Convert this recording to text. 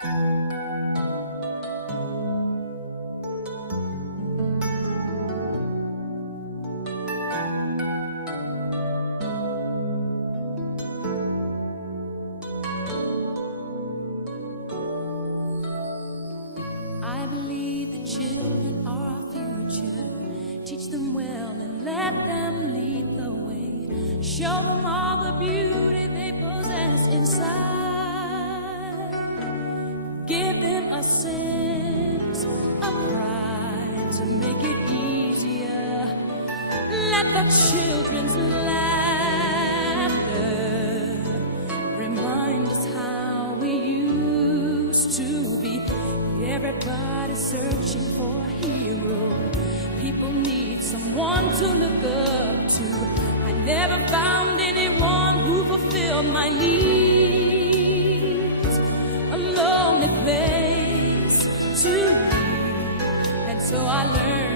I believe the children are our future. Teach them well and let them lead the way. Show them all the beauty they possess inside. Give them a sense of pride to make it easier. Let the children's laughter remind us how we used to be. Everybody's searching for a hero. People need someone to look up to. I never found anyone who fulfilled my needs. A lonely place to be, and so I learned